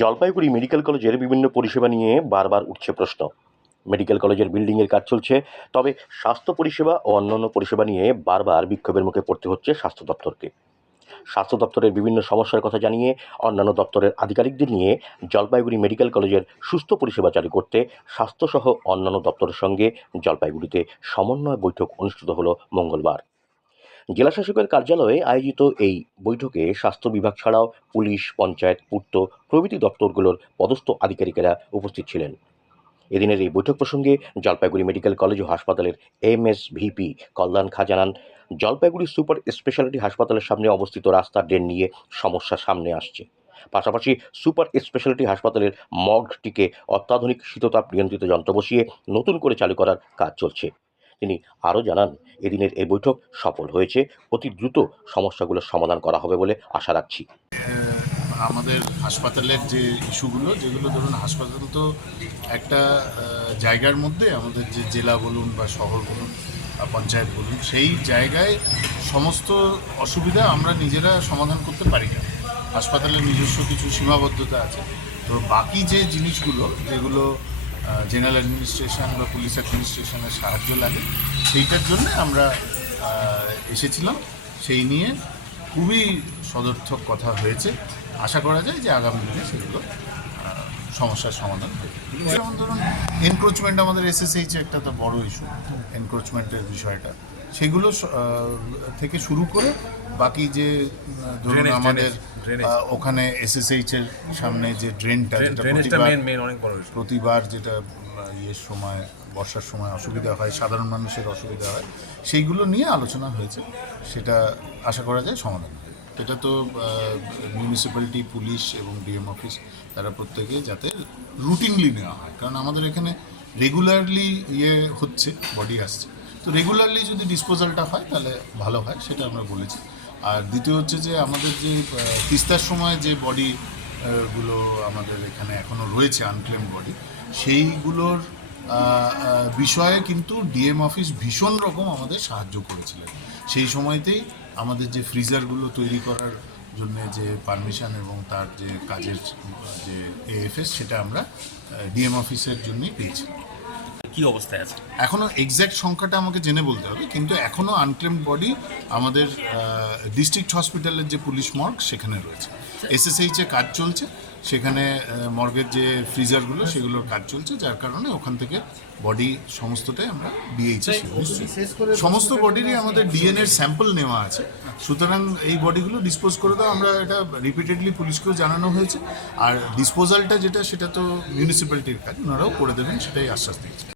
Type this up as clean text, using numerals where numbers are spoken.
Jalpaiguri medical কলেজের বিভিন্ন পরিষেবা নিয়ে বারবার উঠছে প্রশ্ন। মেডিকেল কলেজের বিল্ডিংয়ের কাজ চলছে, তবে স্বাস্থ্য পরিষেবা ও অন্যান্য পরিষেবা নিয়ে বারবার বিক্ষোভের মুখে পড়তে হচ্ছে স্বাস্থ্য দপ্তরকে। স্বাস্থ্য দপ্তরের বিভিন্ন সমস্যার কথা জানিয়ে অন্যান্য দপ্তরের আধিকারিকদের নিয়ে জলপাইগুড়ি মেডিকেল কলেজের সুস্থ পরিষেবা চালু করতে স্বাস্থ্যসহ অন্যান্য দপ্তরের সঙ্গে জলপাইগুড়িতে সমন্বয় বৈঠক অনুষ্ঠিত হলো মঙ্গলবার। জেলাশাসকের কার্যালয়ে আয়োজিত এই বৈঠকে স্বাস্থ্য বিভাগ ছাড়াও পুলিশ, পঞ্চায়েত, পূর্ত প্রভৃতি দপ্তরগুলোর পদস্থ আধিকারিকেরা উপস্থিত ছিলেন। এদিনের এই বৈঠক প্রসঙ্গে জলপাইগুড়ি মেডিকেল কলেজ ও হাসপাতালের MSVP কল্যাণ খা জানান, জলপাইগুড়ি সুপার স্পেশালিটি হাসপাতালের সামনে অবস্থিত রাস্তার ড্রেন নিয়ে সমস্যা সামনে আসছে। পাশাপাশি সুপার স্পেশালিটি হাসপাতালের মর্গটিকে অত্যাধুনিক শীততাপ নিয়ন্ত্রিত যন্ত্র বসিয়ে নতুন করে চালু করার কাজ চলছে। তিনি আরও জানান, এদিনের এই বৈঠক সফল হয়েছে, অতি দ্রুত সমস্যাগুলোর সমাধান করা হবে বলে আশা রাখছি। আমাদের হাসপাতালের যে ইস্যুগুলো, যেগুলো ধরুন হাসপাতাল তো একটা জায়গার মধ্যে, আমাদের যে জেলা বলুন বা শহর বলুন বা পঞ্চায়েত বলুন, সেই জায়গায় সমস্ত অসুবিধা আমরা নিজেরা সমাধান করতে পারি না। হাসপাতালের নিজস্ব কিছু সীমাবদ্ধতা আছে। তো বাকি যে জিনিসগুলো, যেগুলো জেনারেল অ্যাডমিনিস্ট্রেশন বা পুলিশ অ্যাডমিনিস্ট্রেশনের সাহায্য লাগে, সেইটার জন্য আমরা এসেছিলাম। সেই নিয়ে খুবই সদর্থক কথা হয়েছে। আশা করা যায় যে আগামী দিনে সেগুলো সমস্যার সমাধান হবে। যেমন ধরুন এনক্রোচমেন্ট, আমাদের SSH একটা তো বড় ইস্যু, এনক্রোচমেন্টের বিষয়টা, সেগুলো থেকে শুরু করে বাকি যে ধরুন আমাদের ওখানে SSH-এর সামনে যে ড্রেনটা, যেটা প্রতিবার যেটা ইয়ের সময়, বর্ষার সময় অসুবিধা হয়, সাধারণ মানুষের অসুবিধা হয়, সেইগুলো নিয়ে আলোচনা হয়েছে। সেটা আশা করা যায় সমাধান হবে। এটা তো মিউনিসিপ্যালিটি, পুলিশ এবং DM অফিস, তারা প্রত্যেকে যাতে রুটিনলি নেওয়া হয়, কারণ আমাদের এখানে রেগুলারলি হচ্ছে, বডি আসছে, তো রেগুলারলি যদি ডিসপোজালটা হয় তাহলে ভালো হয়, সেটা আমরা বলেছি। আর দ্বিতীয় হচ্ছে যে আমাদের যে তিস্তার সময় যে বডিগুলো আমাদের এখানে এখনও রয়েছে আনক্লেম বডি, সেইগুলোর বিষয়ে কিন্তু DM অফিস ভীষণ রকম আমাদের সাহায্য করেছিলেন। সেই সময়তেই আমাদের যে ফ্রিজারগুলো তৈরি করার জন্য যে পারমিশন এবং তার যে কাজের যে AFS, সেটা আমরা DM অফিসের জন্যই পেয়েছি। কি অবস্থায় আছে এখনও এক্স্যাক্ট সংখ্যাটা আমাকে জেনে বলতে হবে, কিন্তু এখনও আনক্লেমড বডি আমাদের ডিস্ট্রিক্ট হসপিটালের যে পুলিশ মর্গ, সেখানে রয়েছে। SSH-এ কাজ চলছে, সেখানে মর্গের যে ফ্রিজারগুলো, সেগুলোর কাজ চলছে, যার কারণে ওখান থেকে বডি সমস্তটাই আমরা DH-এ সমস্ত বডিরই আমাদের DNA-র স্যাম্পল নেওয়া আছে। সুতরাং এই বডিগুলো ডিসপোজ করে দাও, আমরা এটা রিপিটেডলি পুলিশকেও জানানো হয়েছে। আর ডিসপোজালটা যেটা, সেটা তো মিউনিসিপ্যালিটির কাজ, ওনারাও করে দেবেন, সেটাই আশ্বাস দিয়েছে।